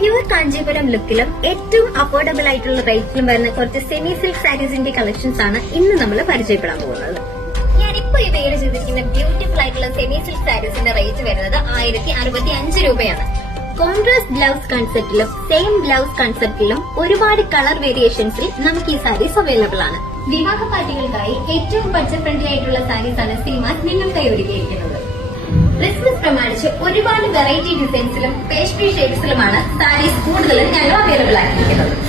Pure Kanchipuram ലുക്കിലും ഏറ്റവും affordable ആയിട്ടുള്ള റേറ്റിലും വരുന്ന കുറച്ച് സെമി സിൽക്ക് സാരീസിന്റെ കളക്ഷൻസ് ആണ് ഇന്ന് നമ്മൾ പരിചയപ്പെടാൻ പോകുന്നത്. ഞാനിപ്പോ ഈ വീഡിയോ ചെയ്തിരിക്കുന്ന ബ്യൂട്ടിഫുൾ ആയിട്ടുള്ള സെമി സിൽക്ക് സാരീസിന്റെ റേറ്റ് വരുന്നത് 1065 രൂപയാണ്. കോൺട്രാസ്റ്റ് ബ്ലൗസ് കൺസെപ്റ്റിലും സെയിം ബ്ലൗസ് കൺസെപ്റ്റിലും ഒരുപാട് കളർ വേരിയേഷൻസിൽ നമുക്ക് ഈ സാരീസ് അവൈലബിൾ ആണ്. വിവാഹ പാർട്ടികൾക്കായി ഏറ്റവും ബഡ്ജറ്റ് ഫ്രണ്ട്ലി ആയിട്ടുള്ള സാരീസ് ആണ് സിനിമാസ് നിങ്ങൾക്കായി ഒരുക്കിയിരിക്കുന്നത്. ക്രിസ്മസ് പ്രമാണിച്ച് ഒരുപാട് വെറൈറ്റി ഡിസൈൻസിലും പേസ്ട്രി ഷെയ്ഡ്സിലുമാണ് സാരീസ് കൂടുതലും ഞങ്ങൾ അവൈലബിൾ ആക്കിയിരിക്കുന്നത്.